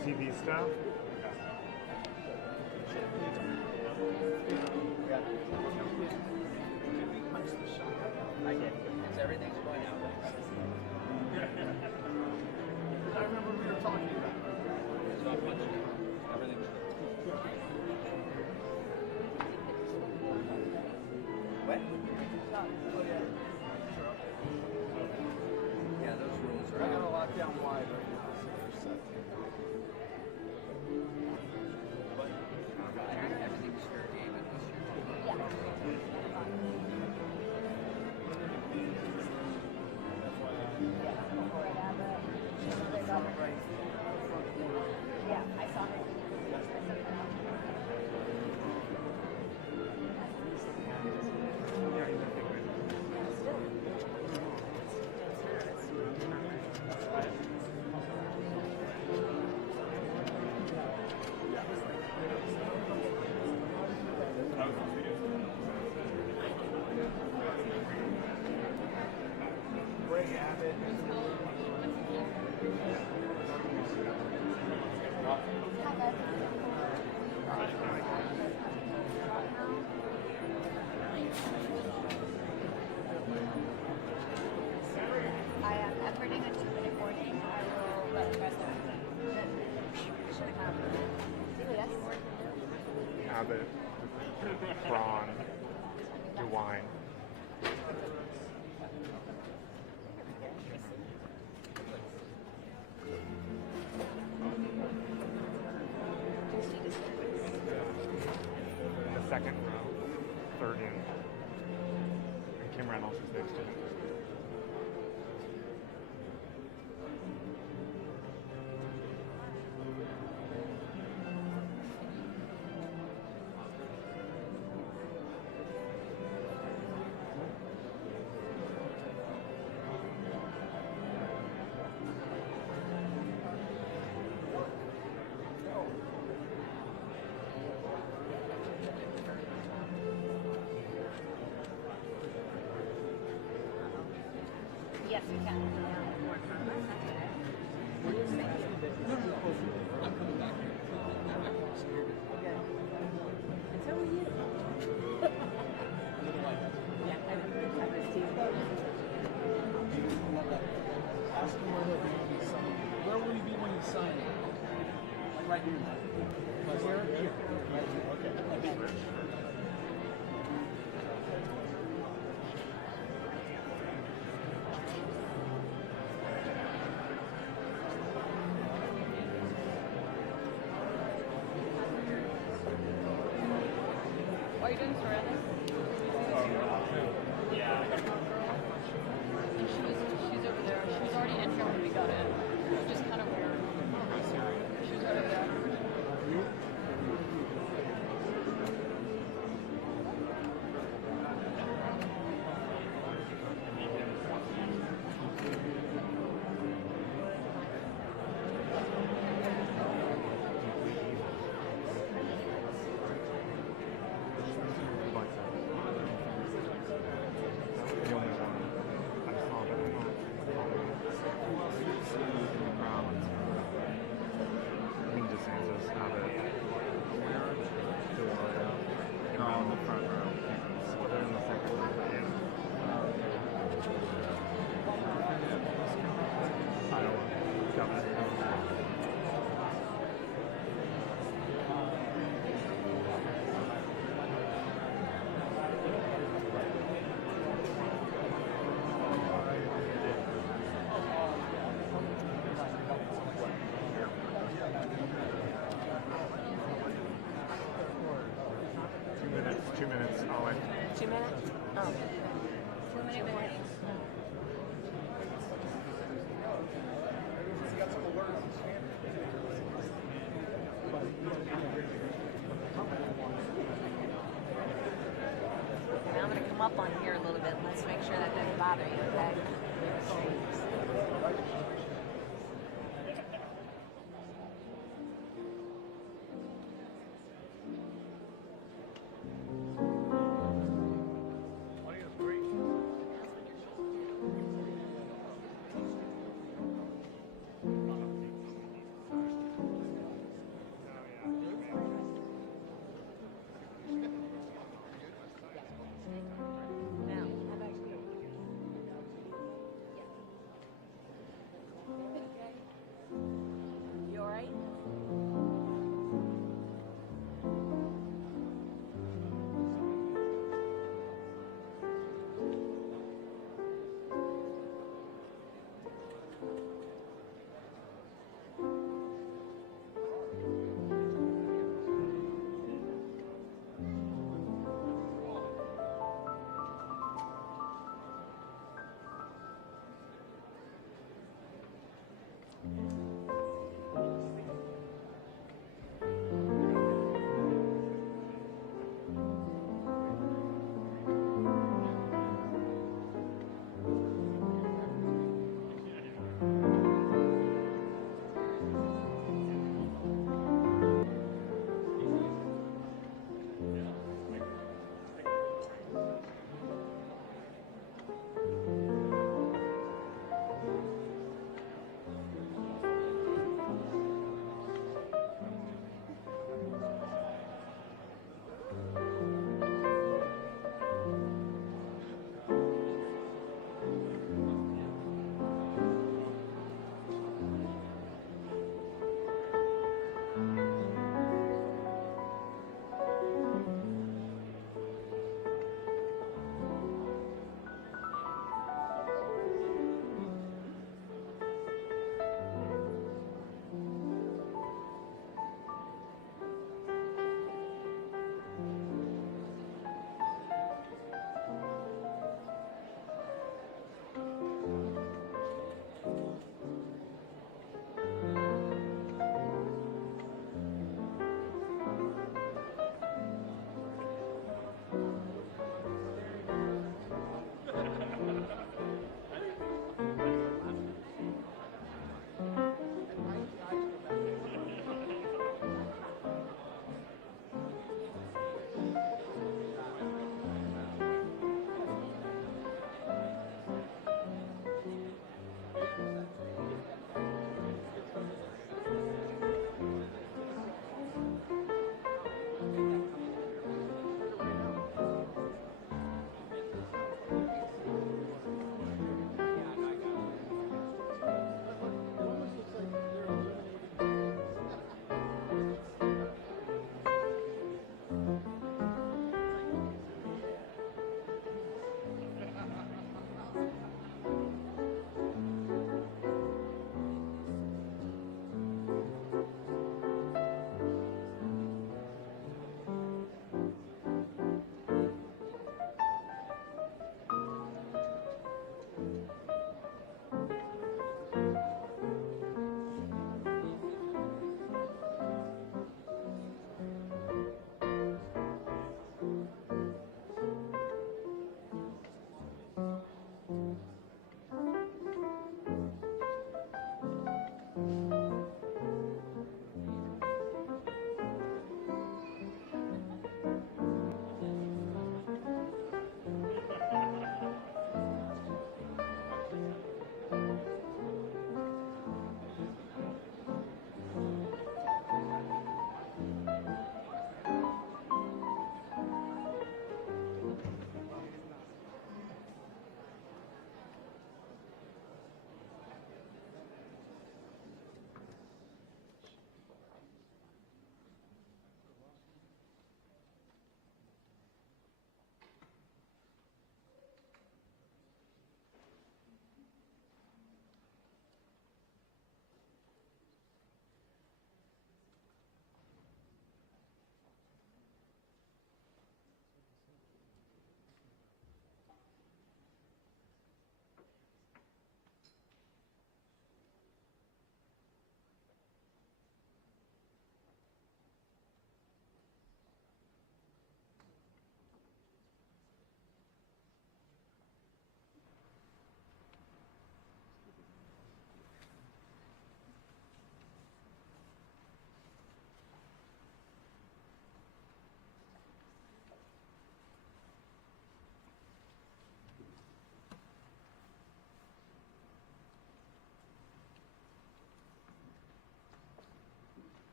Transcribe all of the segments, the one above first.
TV stuff. I get it. It's everything's going out. I remember we were talking about it. It's not much. Everything's what? Oh, yeah. Yeah, those rules are I got out. a lockdown wide right now, so there's Everything's fair game unless you're Yeah, I saw Greg Abbott. I'm printing a 2-minute warning. I will press should have come. Yes. Abbott, prawn, DeWine. The second row, third in. And Kim Reynolds is next to it. Yes, we can. I'm coming back here. I'm scared. And so are you. A little like that. Yeah, I was too. Ask him where he'll be when you sign it. Where will you be when you sign it? Like right here. Like where? Here. Right here. Okay. That'd be great. Why are you doing ceramics? And she's over there. She was already in here when we got in. It was just kind of weird. She was over there. The only one I saw that I think DeSantis, Abbott, they're all in the front row. They're in the second row. I don't know. Got it. Two minutes, I'll wait. 2 minutes? Oh. 2-minute warning. He's got some alerts. Now I'm going to come up on here a little bit. Let's make sure that doesn't bother you, okay?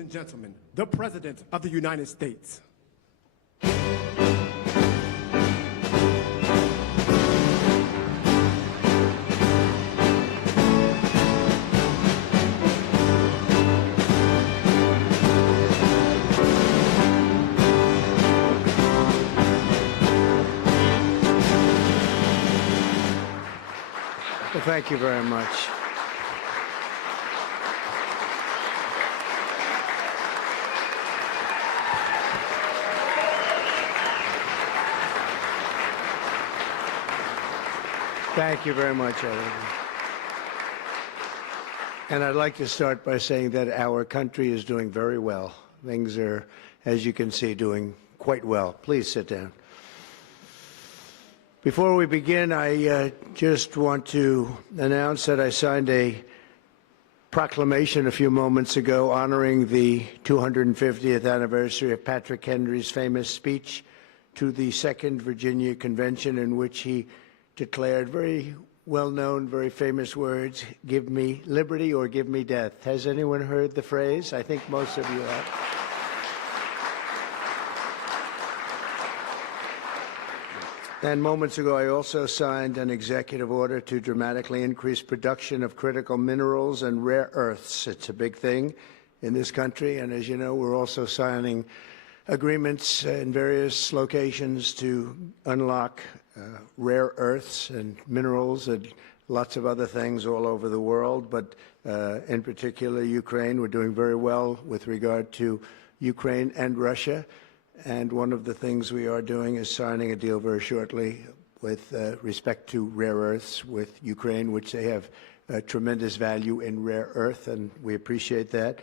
and gentlemen, the President of the United States. Well, thank you very much. Thank you very much, everyone. And I'd like to start by saying that our country is doing very well. Things are, as you can see, doing quite well. Please sit down. Before we begin, I just want to announce that I signed a proclamation a few moments ago honoring the 250th anniversary of Patrick Henry's famous speech to the Second Virginia Convention, in which he declared very well-known, very famous words, "Give me liberty or give me death." Has anyone heard the phrase? I think most of you have. And moments ago, I also signed an executive order to dramatically increase production of critical minerals and rare earths. It's a big thing in this country, and as you know, we're also signing agreements in various locations to unlock rare earths and minerals and lots of other things all over the world, but in particular Ukraine. We're doing very well with regard to Ukraine and Russia. And one of the things we are doing is signing a deal very shortly with respect to rare earths with Ukraine, which they have tremendous value in rare earth, and we appreciate that.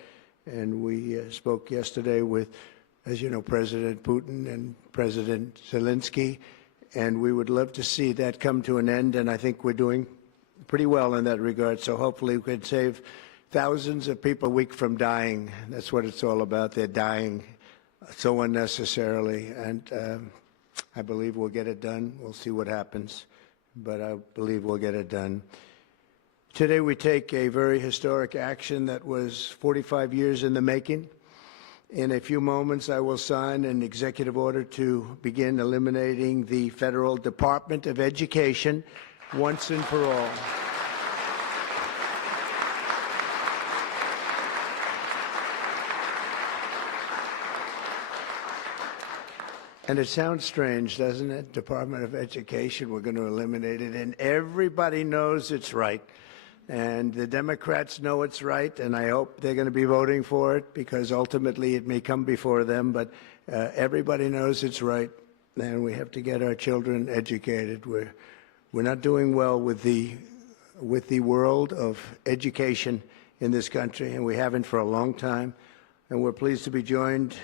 And we spoke yesterday with, as you know, President Putin and President Zelensky, and we would love to see that come to an end, and I think we're doing pretty well in that regard. So hopefully we can save thousands of people a week from dying. That's what it's all about. They're dying so unnecessarily, and I believe we'll get it done. We'll see what happens, but I believe we'll get it done. Today we take a very historic action that was 45 years in the making. In a few moments, I will sign an executive order to begin eliminating the Federal Department of Education once and for all. And it sounds strange, doesn't it? Department of Education, we're going to eliminate it. And everybody knows it's right. And the Democrats know it's right, and I hope they're going to be voting for it, because ultimately it may come before them. But everybody knows it's right, and we have to get our children educated. We're not doing well with the world of education in this country, and we haven't for a long time. And we're pleased to be joined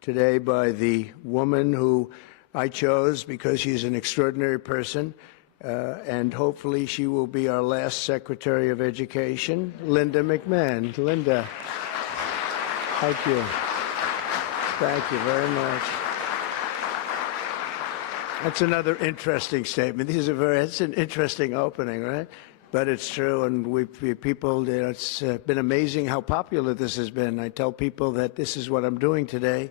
today by the woman who I chose because she's an extraordinary person, and hopefully she will be our last Secretary of Education, Linda McMahon. Linda, thank you. Thank you very much. That's another interesting statement. It's an interesting opening, right? But it's true, and people, it's been amazing how popular this has been. I tell people that this is what I'm doing today,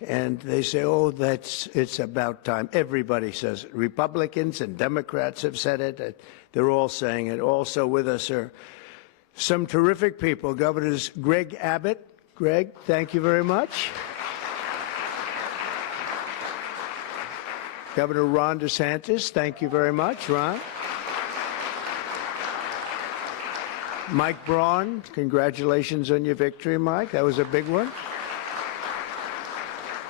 and they say, oh, it's about time. Everybody says it. Republicans and Democrats have said it. They're all saying it. Also with us are some terrific people. Governors Greg Abbott. Greg, thank you very much. Governor Ron DeSantis, thank you very much, Ron. Mike Braun, congratulations on your victory, Mike. That was a big one.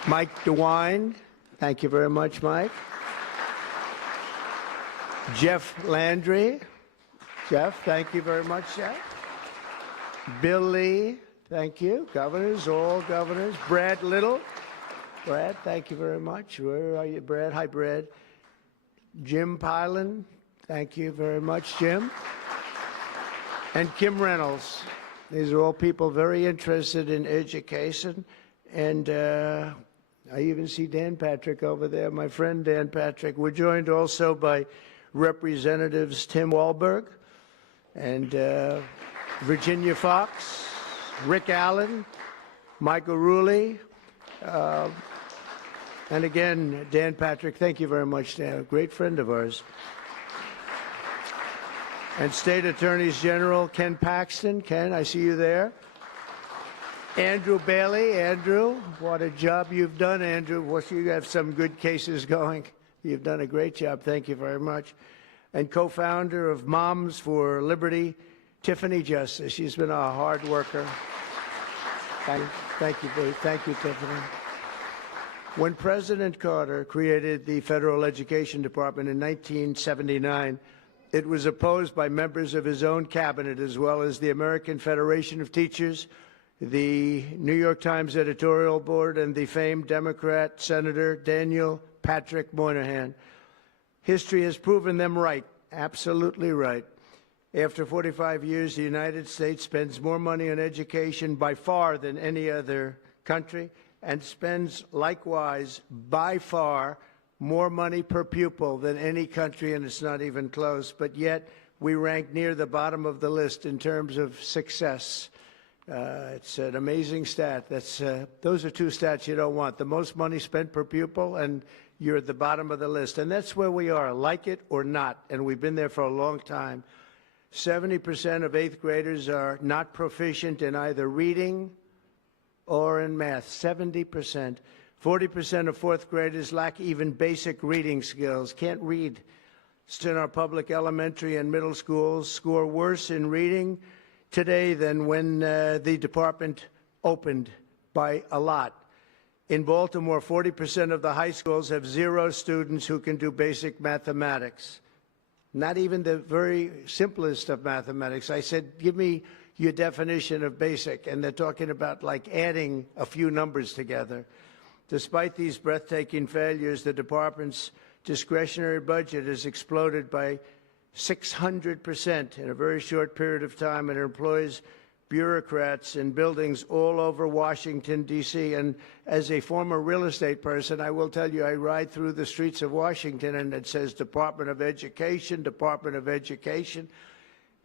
Mike DeWine, thank you very much, Mike. Jeff Landry. Jeff, thank you very much, Jeff. Bill Lee, thank you. Governors, all governors. Brad Little. Brad, thank you very much. Where are you, Brad? Hi, Brad. Jim Pilan, thank you very much, Jim. And Kim Reynolds. These are all people very interested in education. And I even see Dan Patrick over there, my friend Dan Patrick. We're joined also by Representatives Tim Walberg and Virginia Fox, Rick Allen, Michael Rulli, and again, Dan Patrick. Thank you very much, Dan, a great friend of ours. And State Attorneys General Ken Paxton. Ken, I see you there. Andrew Bailey. Andrew, what a job you've done, Andrew. You have some good cases going. You've done a great job. Thank you very much. And co-founder of Moms for Liberty, Tiffany Justice. She's been a hard worker. Thank you, Tiffany. When President Carter created the Federal Education Department in 1979, it was opposed by members of his own cabinet, as well as the American Federation of Teachers, the New York Times editorial board, and the famed Democrat Senator Daniel Patrick Moynihan. History has proven them right, absolutely right. After 45 years, the United States spends more money on education by far than any other country, and spends likewise by far more money per pupil than any country, and it's not even close. But yet we rank near the bottom of the list in terms of success. It's an amazing stat. Those are two stats you don't want: the most money spent per pupil, and you're at the bottom of the list. And that's where we are, like it or not, and we've been there for a long time. 70% of 8th graders are not proficient in either reading or in math. 70%. 40% of 4th graders lack even basic reading skills, can't read. In our public elementary and middle schools score worse in reading today than when the department opened, by a lot. In Baltimore, 40% of the high schools have 0 students who can do basic mathematics. Not even the very simplest of mathematics. I said, give me your definition of basic, and they're talking about like adding a few numbers together. Despite these breathtaking failures, the department's discretionary budget has exploded by 600% in a very short period of time, and it employs bureaucrats in buildings all over Washington, D.C. And as a former real estate person, I will tell you, I ride through the streets of Washington and it says Department of Education, Department of Education.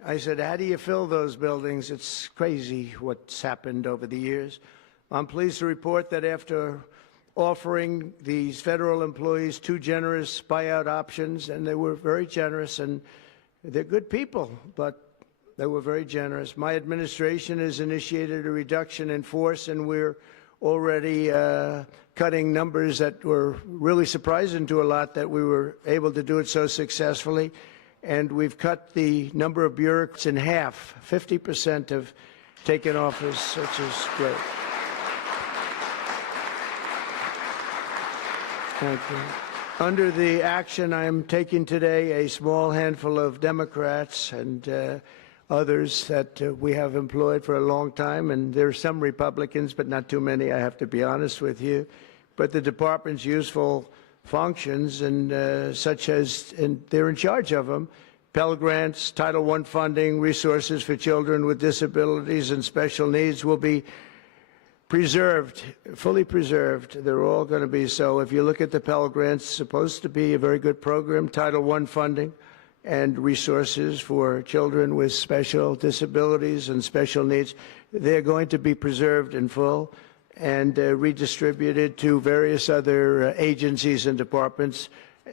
I said, how do you fill those buildings? It's crazy what's happened over the years. I'm pleased to report that after offering these federal employees 2 generous buyout options, and they were very generous, and they're good people, but they were very generous. My administration has initiated a reduction in force, and we're already cutting numbers that were really surprising to a lot, that we were able to do it so successfully. And we've cut the number of bureaucrats in half. 50% have taken office, which is great. Thank you. Under the action I'm taking today, a small handful of Democrats and others that we have employed for a long time, and there are some Republicans, but not too many, I have to be honest with you. But the department's useful functions, and such as, and they're in charge of them: Pell Grants, Title I funding, resources for children with disabilities and special needs will be preserved, fully preserved. They're all going to be so. If you look at the Pell Grants, it's supposed to be a very good program. Title I funding and resources for children with special disabilities and special needs, they're going to be preserved in full and redistributed to various other agencies and departments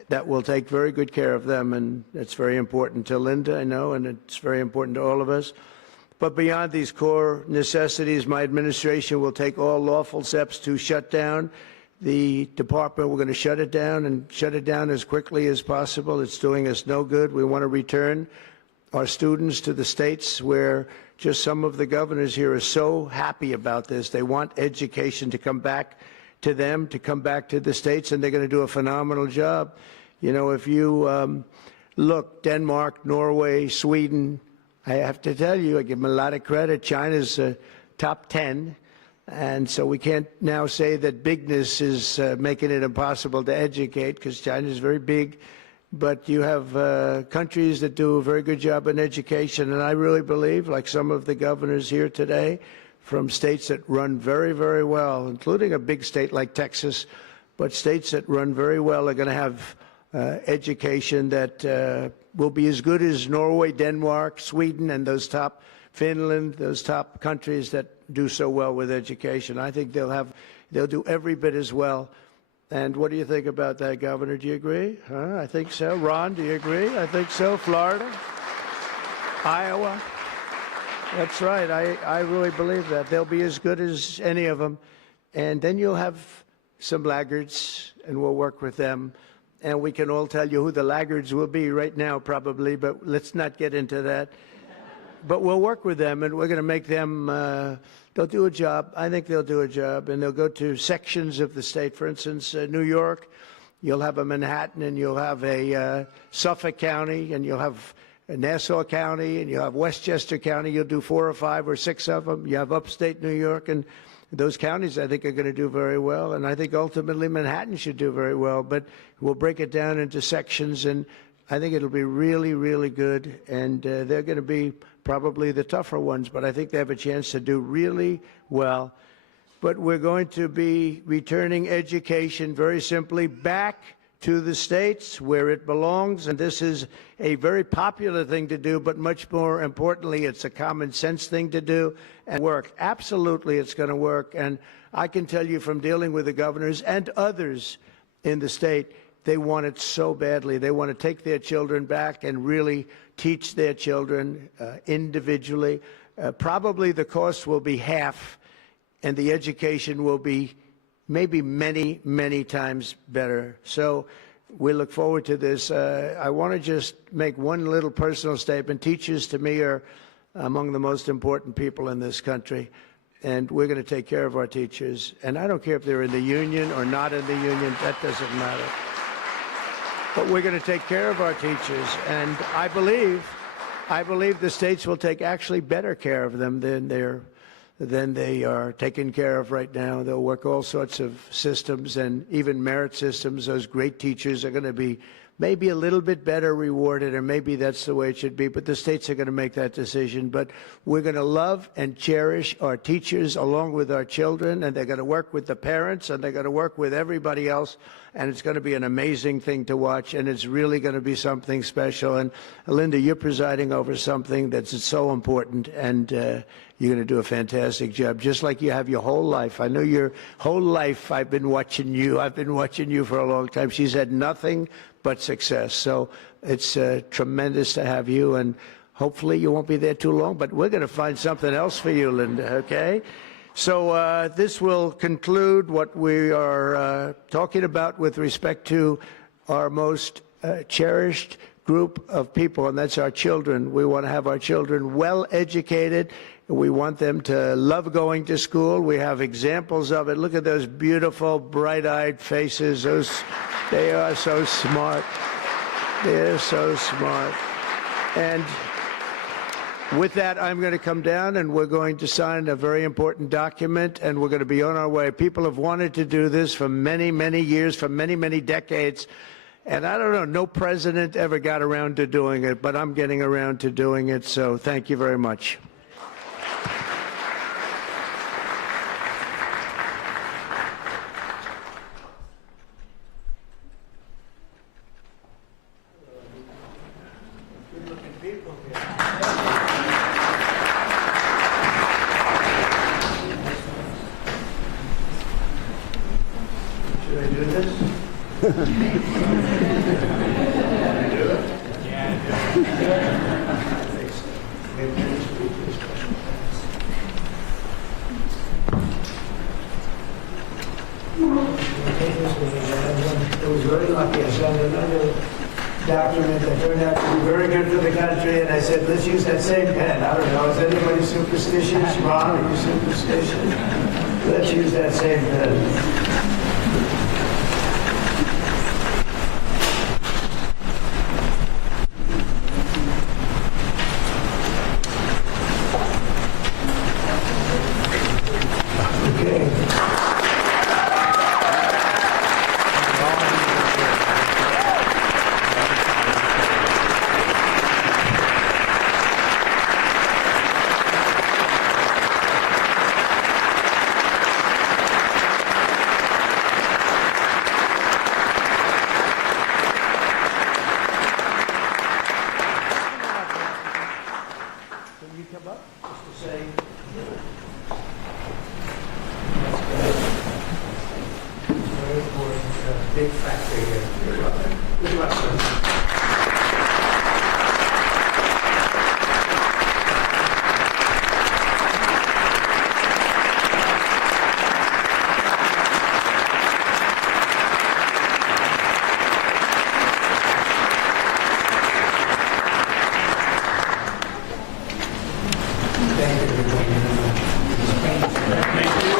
that will take very good care of them. And it's very important to Linda, I know, and it's very important to all of us. But beyond these core necessities, my administration will take all lawful steps to shut down the department. We're going to shut it down, and shut it down as quickly as possible. It's doing us no good. We want to return our students to the states, where just some of the governors here are so happy about this. They want education to come back to them, to come back to the states, and they're going to do a phenomenal job. You know, if you look, Denmark, Norway, Sweden, I have to tell you, I give them a lot of credit. China's top 10. And so we can't now say that bigness is making it impossible to educate, because China is very big. But you have countries that do a very good job in education. And I really believe, like some of the governors here today, from states that run very, very well, including a big state like Texas, but states that run very well are going to have education that will be as good as Norway, Denmark, Sweden, and those top Finland, those top countries that do so well with education. I think they'll do every bit as well. And what do you think about that, Governor? Do you agree? Huh? I think so. Ron, do you agree? I think so. Florida? Iowa? That's right. I really believe that. They'll be as good as any of them. And then you'll have some laggards, and we'll work with them. And we can all tell you who the laggards will be right now, probably, but let's not get into that. But we'll work with them, and we're going to make them, they'll do a job. I think they'll do a job, and they'll go to sections of the state. For instance, New York, you'll have a Manhattan, and you'll have a Suffolk County, and you'll have Nassau County, and you'll have Westchester County. You'll do 4 or 5 or 6 of them. You have upstate New York, and those counties, I think, are going to do very well. And I think ultimately Manhattan should do very well. But we'll break it down into sections, and I think it'll be really, really good. And they're going to be probably the tougher ones, but I think they have a chance to do really well. But we're going to be returning education very simply back to the states where it belongs, and this is a very popular thing to do, but much more importantly, it's a common sense thing to do and work. Absolutely, it's going to work, and I can tell you from dealing with the governors and others in the state, they want it so badly. They want to take their children back and really teach their children individually. Probably the cost will be half, and the education will be maybe many, many times better. So we look forward to this. I want to just make one little personal statement. Teachers, to me, are among the most important people in this country, and we're going to take care of our teachers. And I don't care if they're in the union or not in the union. That doesn't matter. But we're going to take care of our teachers, and I believe the states will take actually better care of them than they are taken care of right now. They'll work all sorts of systems and even merit systems. Those great teachers are going to be maybe a little bit better rewarded, or maybe that's the way it should be, but the states are going to make that decision. But we're going to love and cherish our teachers along with our children, and they're going to work with the parents, and they're going to work with everybody else, and it's going to be an amazing thing to watch, and it's really going to be something special. And Linda, you're presiding over something that's so important, and you're going to do a fantastic job, just like you have your whole life. I know your whole life I've been watching you. I've been watching you for a long time. She's had nothing but success. So it's tremendous to have you, and hopefully you won't be there too long, but we're going to find something else for you, Linda, okay? So this will conclude what we are talking about with respect to our most cherished group of people, and that's our children. We want to have our children well educated. We want them to love going to school. We have examples of it. Look at those beautiful, bright-eyed faces. They are so smart. They're so smart. And with that, I'm going to come down, and we're going to sign a very important document, and we're going to be on our way. People have wanted to do this for many, many years, for many, many decades. And I don't know, no president ever got around to doing it, but I'm getting around to doing it, so thank you very much. Document that turned out to be very good for the country, and I said, let's use that same pen. I don't know, is anybody superstitious? Ron, are you superstitious? Let's use that same pen. you come up just to say. Very important, big factory here. Good luck. Good luck, sir. Thank you.